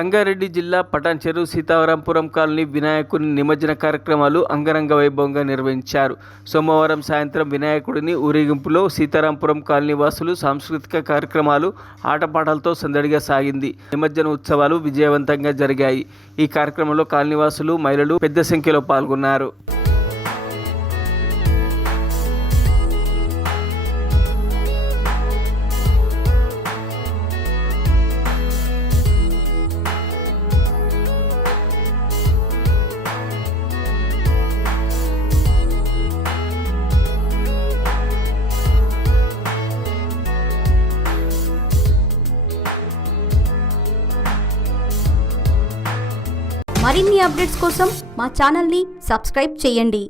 సంగారెడ్డి జిల్లా పటాన్చెరు సీతారాంపురం కాలనీ వినాయకుని నిమజ్జన కార్యక్రమాలు అంగరంగ వైభవంగా నిర్వహించారు. సోమవారం సాయంత్రం వినాయకుడిని ఊరేగింపులో సీతారాంపురం కాలనీ వాసులు సాంస్కృతిక కార్యక్రమాలు, ఆటపాటలతో సందడిగా సాగింది. నిమజ్జన ఉత్సవాలు విజయవంతంగా జరిగాయి. ఈ కార్యక్రమంలో కాలనీవాసులు, మహిళలు పెద్ద సంఖ్యలో పాల్గొన్నారు. మరిన్ని అప్డేట్స్ కోసం మా ఛానల్ని సబ్స్క్రైబ్ చేయండి.